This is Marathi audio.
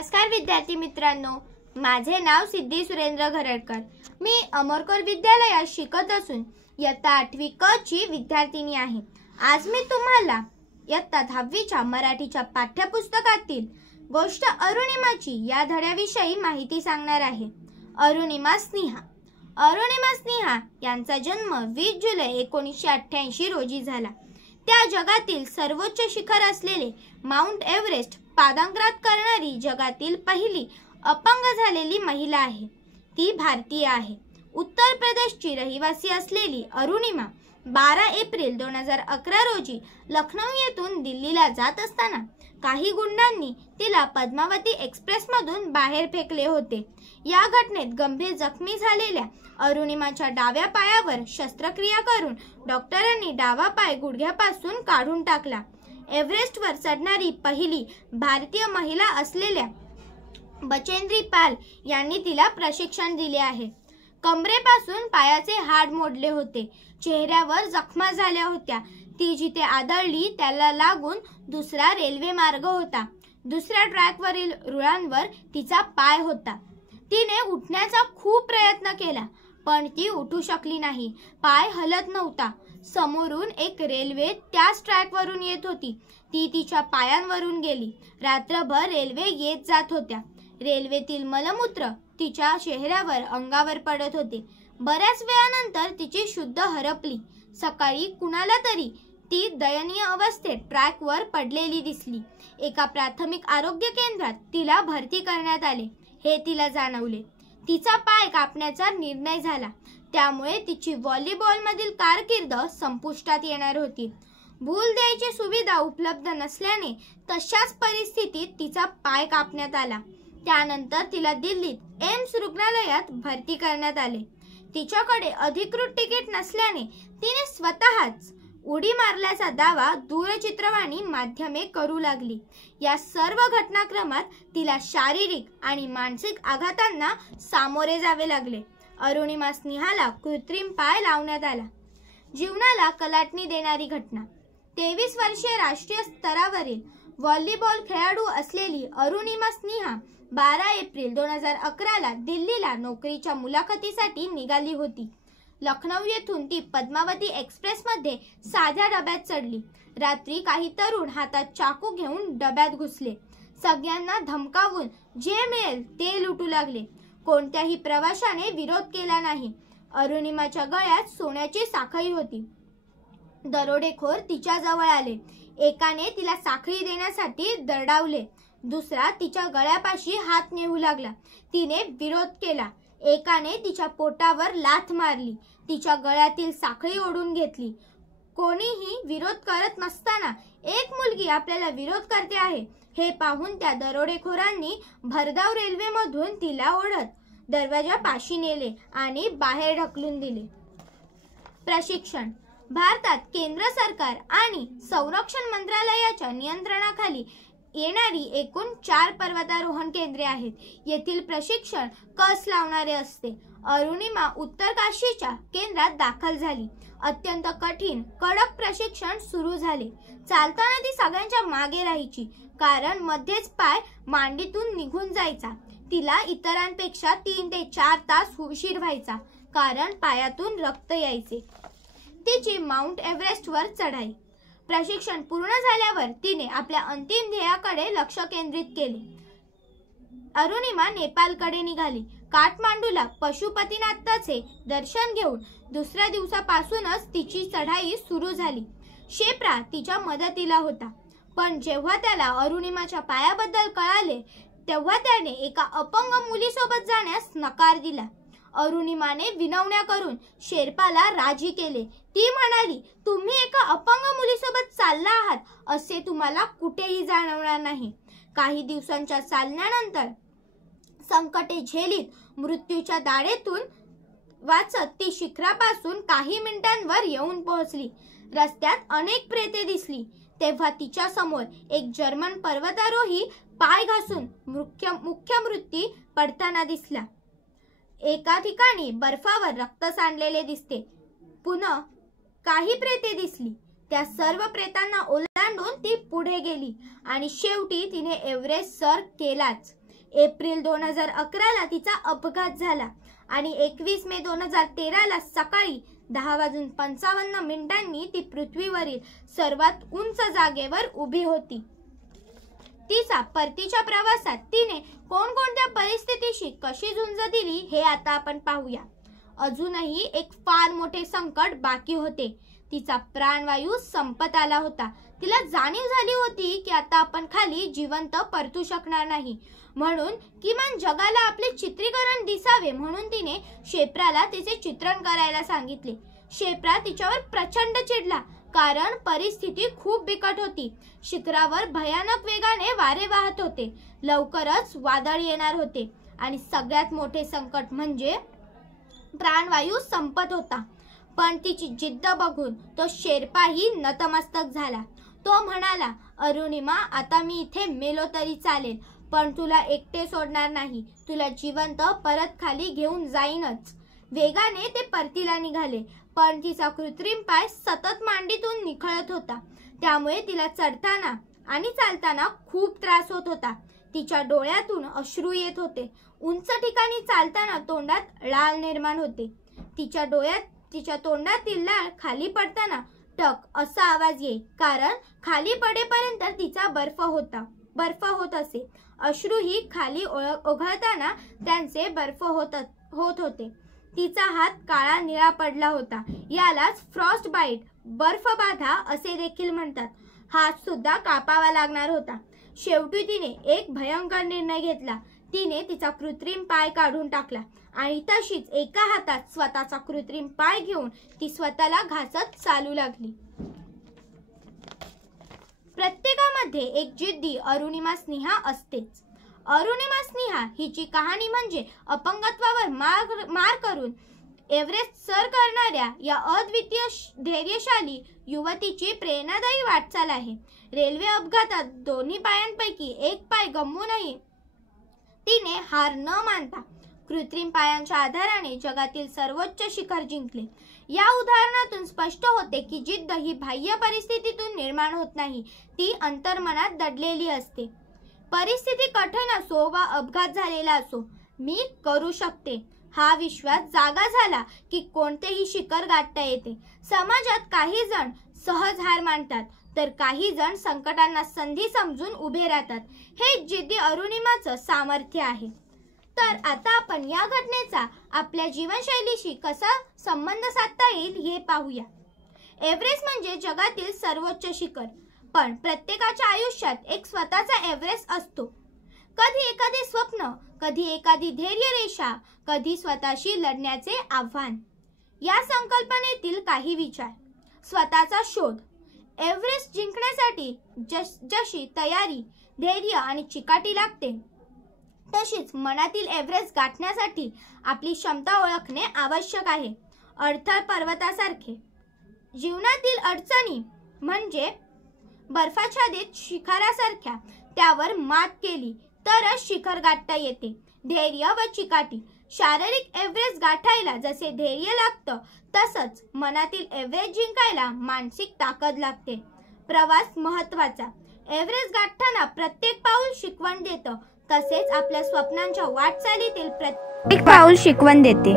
नमस्कार विद्यार्थी मित्रांनो, माझे नाव सिद्धी सुरेंद्र घरडकर। मी अमरकोर विद्यालयात शिकत असून इयत्ता 8वी क ची विद्यार्थिनी आहे। आज मी तुम्हाला इयत्ता 10वी च्या मराठीच्या पाठ्यपुस्तकातील गोष्ट अरुणिमाची या धड्याविषयी माहिती सांगणार आहे। अरुणिमा स्नेहा यांचा जन्म 20 जुलै 1988 रोजी झाला। त्या जगातील सर्वोच्च शिखर असलेले माउंट एव्हरेस्ट पादांक्रात करणारी जगातील पहिली अपंग झालेली महिला आहे। ती भारतीय आहे। उत्तर प्रदेशची रहिवासी असलेली अरुणिमा 12 एप्रिल 2011 रोजी लखनौ येथून दिल्लीला जात असताना काही गुंडांनी तिला पद्मावती एक्सप्रेसमधून बाहेर फेकले होते। या घटनेत गंभीर जखमी झालेल्या अरुणिमाच्या डाव्या पायावर शस्त्रक्रिया करून डॉक्टरांनी डावा पाय गुडघ्यापासून काढून टाकला। एव्हरेस्टवर चढणारी पहिली भारतीय महिला असलेल्या बचेंद्री पाल यांनी तिला प्रशिक्षण दिले आहे। कमरेपासून पायाचे हाड मोडले होते। चेहऱ्यावर जखमा झाल्या होत्या। ती जिथे आदळली त्याला लागून दुसरा रेल्वे मार्ग होता। दुसऱ्या ट्रॅकवरील रुळांवर तिचा पाय होता। तिने उठण्याचा खूप प्रयत्न केला पण ती उठू शकली नाही। पाय हलत नव्हता। समोरून एक रेल्वे त्याच ट्रॅकवरून येत होती। ती तिच्या पायांवरून गेली। रात्रभर रेल्वे येत जात होत्या। रेल्वेतील मलमूत्र तिच्या चेहऱ्यावर अंगावर पडत होते। बऱ्याच वेळानंतर तिची शुद्ध हरपली। सकाळी कुणाला तरी ती दयनीय अवस्थेत ट्रॅकवर पडलेली दिसली। एका प्राथमिक आरोग्य केंद्रात तिला भरती करण्यात आले। हे तिला जाणवले। तिचा पाय कापण्याचा निर्णय झाला। त्यामुळे तिची व्हॉलीबॉलमधील कारकीर्द संपुष्टात येणार होती। भूल द्यायची सुविधा उपलब्ध नसल्याने तशाच परिस्थितीत तिचा पाय कापण्यात आला। त्यानंतर तिला दिल्लीत एम्स रुग्णालयात भरती करण्यात आले। तिच्याकडे अधिकृत तिकीट नसल्याने तिने स्वतःच उडी मारल्याचा दावा दूरचित्रवाणी माध्यमे करू लागली। या सर्व घटनाक्रमात तिला शारीरिक आणि मानसिक आघातांना सामोरे जावे लागले। अरुणिमा स्नेहाला कृत्रिम पाय लावण्यात आला। जीवनाला कलाटणी देणारी घटना। 23 वर्षीय राष्ट्रीय स्तरावरील व्हॉलीबॉल खेळाडू असलेली अरुणिमा स्नेहा 12 एप्रिल 2011 ला दिल्लीला नोकरीच्या मुलाखतीसाठी निघाली होती। लखनौ येथून ती पद्मावती एक्सप्रेसमध्ये साध्या डब्यात चढली। रात्री काही तरुण हातात चाकू घेऊन डब्यात घुसले। सगळ्यांना धमकावून जे मिळेल ते लुटू लागले। कोणत्याही प्रवाशाने विरोध केला नाही। अरुणिमाच्या गळ्यात सोन्याची साखळी होती। दरोडेखोर तिच्या जवळ आले। एकाने तिला साखळी देण्यासाठी दरडावले। दुसरा तिच्या गळ्यापाशी हात नेऊ लागला। तिने विरोध केला। एकाने तिच्या पोटावर लाथ मारली। तिच्या गळ्यातील साखळी ओढून घेतली। कोणीही विरोध करत नसताना एक मुलगी आपल्याला विरोध करते आहे हे पाहून त्या दरोडेखोरांनी भरधाव रेल्वेमधून तिला ओढत दरवाजापाशी नेले आणि बाहेर ढकलून दिले। प्रशिक्षण। भारतात केंद्र सरकार आणि संरक्षण मंत्रालयाच्या नियंत्रणाखाली येणारी एकूण 4 पर्वतारोहण केंद्रे आहेत। येथील प्रशिक्षण कस लावणारे असते। अरुणिमा उत्तर काशीच्या केंद्रात दाखल झाली। अत्यंत कठीण कडक प्रशिक्षण सुरू झाले। चालताना ती सगळ्यांच्या मागे राहायची कारण मध्येच पाय मांडीतून निघून जायचा। तिला इतरांपेक्षा 3 ते 4 तास उशीर व्हायचा कारण पायातून रक्त यायचे। तिची माउंट एव्हरेस्टवर चढाई। प्रशिक्षण पूर्ण झाल्यावर तिने आपल्या अंतिम ध्येयाकडे लक्ष केंद्रित केले। अरुणिमा नेपाळकडे निघाली। काठमांडूला पशुपतीनाथाचे दर्शन घेऊन दुसऱ्या दिवसापासूनच तिची चढाई सुरू झाली। शेप्रा तिच्या मदतीला होता पण जेव्हा त्याला अरुणिमाच्या पायाबद्दल कळाले तेव्हा त्याने एका अपंग मुलीसोबत जाण्यास नकार दिला। अरुणिमाने विनवण्या करून शेर्पाला राजी केले। ती म्हणाली, तुम्ही एका अपंग मुलीसोबत चालला आहात असे तुम्हाला कुठेही जाणवणार नाही। काही दिवसांच्या चालण्यानंतर संकटे झेलीत मृत्यूच्या दाढेतून वाचत ती शिखरापासून काही मिनिटांवर येऊन पोहोचली। रस्त्यात अनेक प्रेते दिसली तेव्हा तिच्या समोर एक जर्मन पर्वतारोही पाय घासून मुख्य मृत्यू पडताना दिसला। एका ठिकाणी बर्फावर रक्त सांडलेले दिसते। पुन्हा काही प्रेते दिसली। त्या सर्व प्रेतांना ओलांडून ती पुढे गेली आणि शेवटी तिने एव्हरेस्ट सर केलाच। एप्रिल 2011ला तिचा अपघात झाला आणि 21 मे 2013ला सकाळी 10:55 ती पृथ्वीवरील सर्वात उंच जागेवर उभी होती. तिचा परतीच्या प्रवासात तिने कोणकोणत्या परिस्थितीशी कशी झुंज दिली हे आता आपण पाहूया. अजूनही एक फार मोठे संकट बाकी होते. तिचा प्राणवायू संपत आला होता. तिला जाणीव झाली होती की आता आपण खाली जिवंत परतू शकणार नाही. म्हणून किमान जगाला आपले चित्रीकरण दिसावे म्हणून तिने क्षेप्राला तिचे चित्रण करायला सांगितले. क्षेप्रा तिच्यावर प्रचंड चिडला, कारण परिस्थिती खूप बिकट होती. शिखरावर भयानक वेगाने वारे वाहत होते. लवकरच वादळ येणार होते आणि सगळ्यात मोठे संकट म्हणजे प्राणवायू संपत होता. पण तिची जिद्द बघून तो शेर्पाही नतमस्तक झाला. तो म्हणाला, अरुणिमा, आता मी इथे मेलो तरी चालेल, पण तुला एकटे सोडणार नाही. तुला जिवंत परत खाली घेऊन जाईनच. वेगाने ते परतीला निघाले, पण तिचा कृत्रिम पाय सतत मांडीतून निखळत होता. त्यामुळे तिला चढताना आणि चालताना खूप त्रास होत होता. तिच्या डोळ्यातून अश्रू येत होते. उंच ठिकाणी चालताना तोंडात लाळ निर्माण होते. तिच्या तोंडातील लाळ खाली पडताना टक असा आवाज येई, कारण खाली पडेपर्यंत तिचा बर्फ होत असे. अश्रूही खाली ओघळताना त्यांचे बर्फ होत होते. तिचा हात काळा निळा पडला होता. यालाच फ्रॉस्ट बाईट, बर्फबाधा असे देखील म्हणतात. हात सुद्धा कापावा लागणार होता. शेवटी तिने एक भयंकर निर्णय घेतला. तिने तिचा कृत्रिम पाय काढून टाकला आणि तशीच एका हातात स्वतःचा कृत्रिम पाय घेऊन ती स्वतःला घासत चालू लागली. प्रत्येकामध्ये एक जिद्दी अरुणिमा स्नेहा असतेच. अरुणिमा स्नेहा हिची कहाणी म्हणजे अपंगत्वावर मार करून एव्हरेस्ट सर करणाऱ्या या अद्वितीय धैर्यशाली युवतीची प्रेरणादायी वाटचाल आहे. रेल्वे अपघातात दोन्ही पायांपैकी एक पाय गमवूनही तिने हार न मानता कृत्रिम पायांच्या आधाराने जगातील सर्वोच्च शिखर जिंकले. या उदाहरणातून स्पष्ट होते की जिद्द ही बाह्य परिस्थितीतून निर्माण होत नाही, ती अंतर्मनात दडलेली असते. परिस्थिती कठीण असो वा अपघात झालेला असो, मी करू शकते हा विश्वास जागा झाला की कोणतेही शिखर गाठता येते. समाजात काही जण सहज हार मानतात, तर काही जण संकटांना संधी समजून उभे राहतात. हे जिद्दी अरुणिमाचं सामर्थ्य आहे. तर आता आपण या घटनेचा आपल्या जीवनशैलीशी कसा संबंध साधता येईल हे पाहूया. एव्हरेस्ट म्हणजे जगातील सर्वोच्च शिखर, पण प्रत्येकाच्या आयुष्यात एक स्वतःचा एव्हरेस्ट असतो. कधी एखादे स्वप्न, कधी एखादी धैर्य रेषा, कधी स्वतःशी लढण्याचे आव्हान. या संकल्पनेतील काही विचार. स्वतःचा शोध. एव्हरेस्ट जिंकण्यासाठी जशी तयारी, धैर्य आणि चिकाटी लागते, तशीच मनातील एव्हरेस्ट गाठण्यासाठी आपली क्षमता ओळखणे आवश्यक आहे. अडथळ पर्वतासारखे. जीवनातील अडचणी म्हणजे बर्फाच्छादित शिखरासारख्या, त्यावर मात केली तरच शिखर गाठता येते. धैर्य व चिकाटी. शारीरिक एव्हरेस्ट गाठायला जसे धैर्य लागतं, तसंच मनातील एव्हरेस्ट जिंकायला मानसिक ताकद लागते. प्रवास महत्त्वाचा. एव्हरेस्ट गाठताना प्रत्येक पाऊल शिकवण देतं, तसेच आपल्या स्वप्नांच्या वाटचालीतील प्रत्येक पाऊल शिकवण देते.